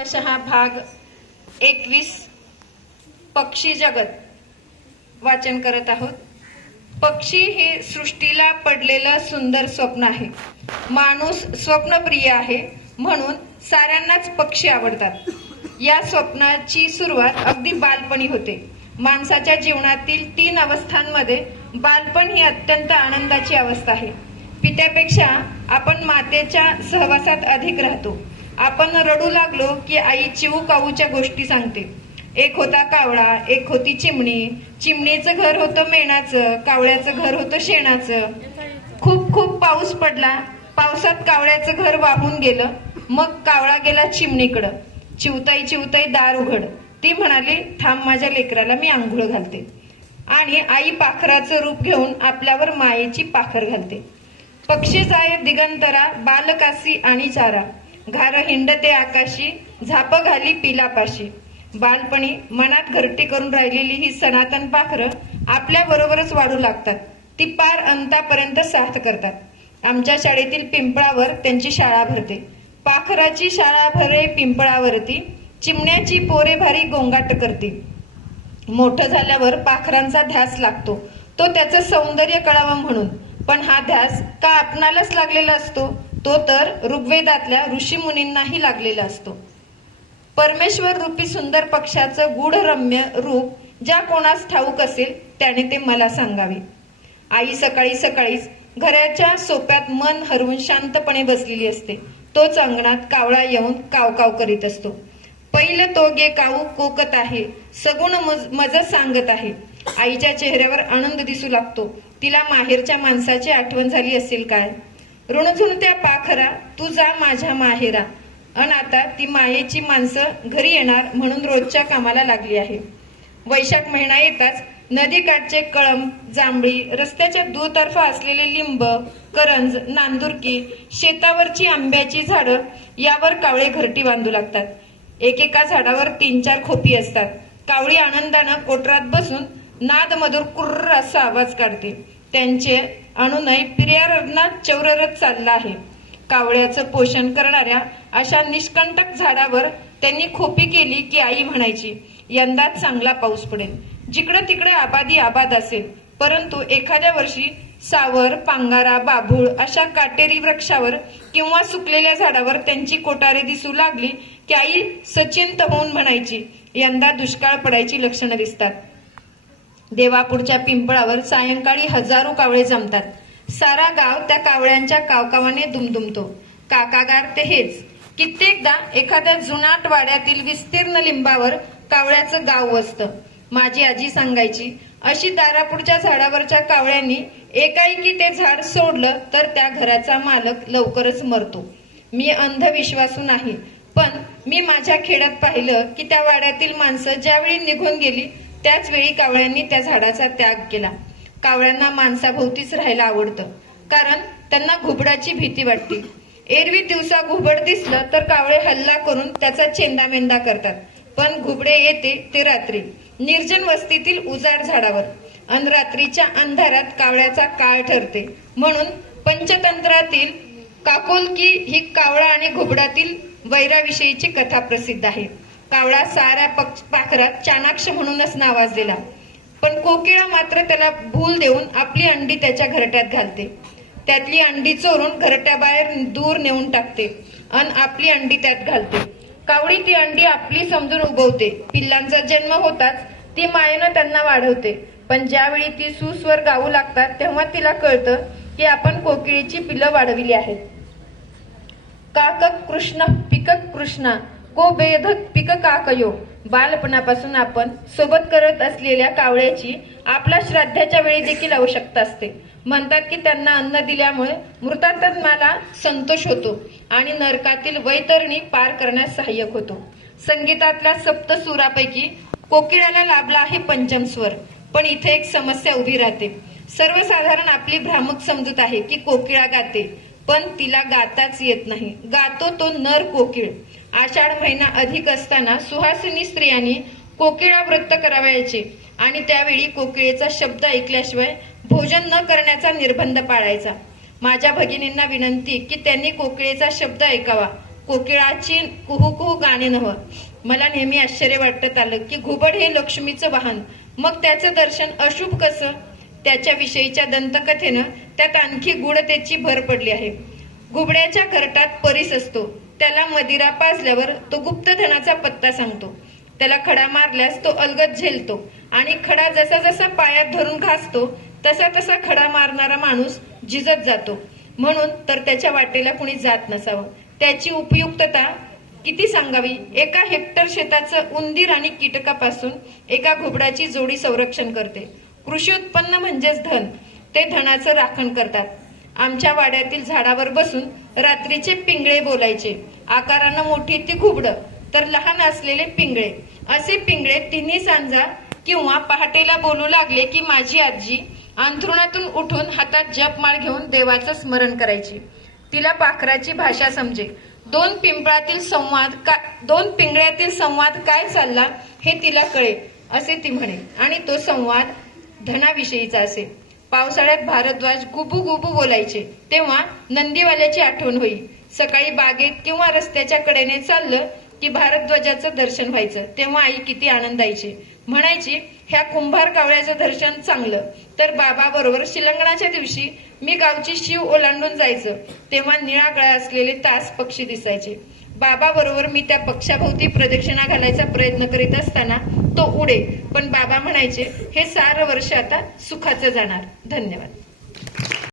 क्रमशः भाग एकवीस पक्षी जगत वाचन करत आहोत. पक्षी हे सृष्टीला पडलेलं सुंदर स्वप्न आहे. माणूस स्वप्नप्रिय आहे म्हणून साऱ्यांनाच पक्षी आवडतात. या स्वप्नाची सुरुवात अगदी बालपणी होते. माणसाच्या जीवनातील तीन अवस्थांमध्ये बालपण ही अत्यंत आनंदाची अवस्था आहे. पित्यापेक्षा आपण मातेच्या सहवासात अधिक राहतो. आपण रडू लागलो की आई चिऊ काऊच्या गोष्टी सांगते. एक होता कावळा एक होती चिमणी. चिमणीचं घर होतं मेणाचं कावळ्याचं घर होतं शेणाचं. खूप खूप पाऊस पडला. पावसात कावळ्याचं घर वाहून गेलं. मग कावळा गेला चिमणीकडं. चिवताई चिवताई दार उघड. ती म्हणाली थांब माझ्या लेकराला मी आंघोळ घालते. आणि आई पाखराचं रूप घेऊन आपल्यावर मायेची पाखर घालते. पक्षी जाय दिगंतरा बालकासी आणि चारा. घार हिंडते आकाशी झाप घाली पिलापाशी. बालपणी मनात घरटी करून राहिलेली ही सनातन पाखरं आपल्या बरोबरच वाढू लागतात. ती पार अंतापर्यंत साथ करतात. आमच्या शाळेतील पिंपळावर त्यांची शाळा भरते. पाखराची शाळा भरे पिंपळावरती चिमण्याची पोरे भारी गोंगाट करते. मोठं झाल्यावर पाखरांचा ध्यास लागतो. तो त्याचं सौंदर्य कळावं म्हणून. पण हा ध्यास का आपणालाच लागलेला असतो? तो तर ऋग्वेदातल्या ऋषीमुनींनाही लागलेला असतो. परमेश्वर रूपी सुंदर पक्षाचं गूढरम्य रूप ज्या कोणास ठाऊक असेल त्याने ते मला सांगावे. आई सकाळी सकाळीच घराच्या सोप्यात मन हरवून शांतपणे बसलेली असते. तोच अंगणात कावळा येऊन कावकाव करीत असतो. पहिलं तो गे काऊ कोकत आहे सगुण मज मज सांगत आहे. आईच्या चेहऱ्यावर आनंद दिसू लागतो. तिला माहेरच्या माणसाची आठवण झाली असेल काय? ऋणझुणत्या पाखरा तू जा माझ्या माहेरा. अन आता ती मायेची माणसं घरी येणार म्हणून रोजच्या कामाला लागली आहे. वैशाख महिना येताच नदीकाठचे कळंब जांभळी रस्त्याच्या दुतर्फा असलेले लिंब करंज नांदुरकी शेतावरची आंब्याची झाडं यावर कावळे घरटी बांधू लागतात. एकेका झाडावर तीन चार खोपी असतात. कावळी आनंदानं कोटरात बसून नादमधूर कुर्र असा आवाज काढते. त्यांचे अनुनय पिर्यारणात चौररत चालला आहे. कावळ्याचं पोषण करणाऱ्या अशा निष्कंटक झाडावर त्यांनी खोपी केली की आई म्हणायची यंदा चांगला पाऊस पडेल. जिकडं तिकडे आबादी आबाद असेल परंतु एखाद्या वर्षी सावर पांगारा बाभूळ अशा काटेरी वृक्षावर किंवा सुकलेल्या झाडावर त्यांची कोटारे दिसू लागली की आई सचिंत होऊन म्हणायची यंदा दुष्काळ पडायची लक्षणं दिसतात. देवापूरच्या पिंपळावर सायंकाळी हजारो कावळे जमतात. सारा गाव त्या कावळ्यांच्या कावकावाने दुमदुमतो. काकागार ते हेच. कित्येकदा एखाद्या जुनाट वाड्यातील विस्तीर्ण लिंबावर कावळ्याचं गाव असतं माझी आजी सांगायची अशी दारापूरच्या झाडावरच्या कावळ्यांनी एकाएकी ते झाड सोडलं तर त्या घराचा मालक लवकरच मरतो. मी अंधविश्वासू नाही. पण मी माझ्या खेड्यात पाहिलं की त्या वाड्यातील माणसं ज्यावेळी निघून गेली त्याच वेळी कावळ्यांनी त्या झाडाचा त्याग केला. कावळ्यांना माणसाभोवतीच राहायला आवडतं. कारण त्यांना घुबडाची भीती वाटते. एरवी दिवसा घुबड दिसलं तर कावळे हल्ला करून त्याचा चेंदामेंदा करतात. पण घुबडे येते ते रात्री. निर्जन वस्तीतील उजाड झाडावर. अन रात्रीच्या अंधारात कावळ्याचा काळ ठरते. म्हणून पंचतंत्रातील काकोलकी ही कावळा आणि घुबडातील वैराविषयीची कथा प्रसिद्ध आहे. कावळा साऱ्या पक्ष पाखरात चाणाक्ष म्हणूनच नावाजलेला. पण कोकिळा मात्र त्याला भूल देऊन आपली अंडी त्याच्या घरट्यात घालते. त्यातली अंडी चोरून घरट्याबाहेर दूर नेऊन टाकते अन आपली अंडी त्यात घालते. कावळी ती अंडी आपली समजून उगवते. पिल्लांचा जन्म होताच ती मायेनं त्यांना वाढवते. पण ज्यावेळी ती सुस्वर गाऊ लागतात तेव्हा तिला कळतं की आपण कोकिळीची पिल्लं वाढविली आहेत. काकक कृष्ण पिकक कृष्णा को बेधक पिक काकयो बालपणापासून आपण सोबत करत असलेल्या कावळ्याची आपल्या श्राद्धाच्या वेळी देखील आवश्यकता असते. म्हणतात की त्यांना अन्न दिल्यामुळे मृतात्म्याला संतोष होतो आणि नरकातील वैतरणी पार करण्यास सहाय्यक होतो. संगीतातल्या सप्त सुरापैकी कोकिळाला लाभला आहे पंचम स्वर पण इथे एक समस्या उभी राहते. सर्वसाधारण आपली भ्रामक समजूत आहे की कोकिळा गाते पण तिला गाताच येत नाही. गातो तो नर कोकिळ. आषाढ महिना अधिक असताना सुहासिनी स्त्रियांनी कोकिळा व्रत करावयाचे आणि त्यावेळी कोकिळेचा शब्द ऐकल्याशिवाय भोजन न करण्याचा निर्बंध पाळायचा. माझ्या भगिनींना विनंती की त्यांनी कोकिळेचा शब्द ऐकावा. कोकिळाची कुहू कुहू गाणे नव्ह मला नेहमी आश्चर्य वाटत आलं की घुबड हे लक्ष्मीचं वाहन. मग त्याचं दर्शन अशुभ कसं? त्याच्याविषयीच्या दंतकथेनं त्यात आणखी गुढतेची भर पडली आहे. घुबड्याच्या घरटात परीस असतो. त्याला मदिरा पाजल्यावर तो गुप्तधनाचा पत्ता सांगतो. त्याला खडा मारल्यास तो अलगत झेलतो आणि खडा जसा जसा पायात धरून घासतो तसा तसा खडा मारणारा माणूस झिजत जातो. म्हणून तर त्याच्या वाटेला कुणी जात नसावं. त्याची उपयुक्तता किती सांगावी? एका हेक्टर शेताचं उंदीर आणि कीटकापासून एका घुबडाची जोडी संरक्षण करते. कृषी उत्पन्न म्हणजेच धन. ते धनाचं राखण करतात. आमच्या वाड्यातील झाडावर बसून रात्रीचे पिंगळे बोलायचे. आकारानं मोठी ती घुबडं तर लहान असलेले पिंगळे. असे पिंगळे तिन्ही सांजा किंवा पहाटेला बोलू लागले की माझी आजी अंथरुणातून उठून हातात जपमाळ घेऊन देवाचं स्मरण करायची. तिला पाखराची भाषा समजे. दोन पिंपळातील संवाद का दोन पिंगळ्यातील संवाद काय चालला हे तिला कळे असे ती म्हणे. आणि तो संवाद धनाविषयीचा असे. पावसाळ्यात भारद्वाज गुबू गुबू बोलायचे. तेव्हा नंदीवाल्याची आठवण होई. सकाळी बागेत किंवा रस्त्याच्या कडेने चाललं की भारतध्वजाचं दर्शन व्हायचं. तेव्हा आई किती आनंदायची म्हणायची ह्या कुंभार कावळ्याचं दर्शन चांगलं. तर बाबा बरोबर शिलंगणाच्या दिवशी मी गावची शिव ओलांडून जायचं. तेव्हा निळा गळा असलेले तास पक्षी दिसायचे. बाबा बरोबर मी त्या पक्षाभोवती प्रदक्षिणा घालायचा प्रयत्न करीत असताना तो उडे. पण बाबा म्हणायचे हे सारं वर्ष आता सुखाचं जाणार. धन्यवाद.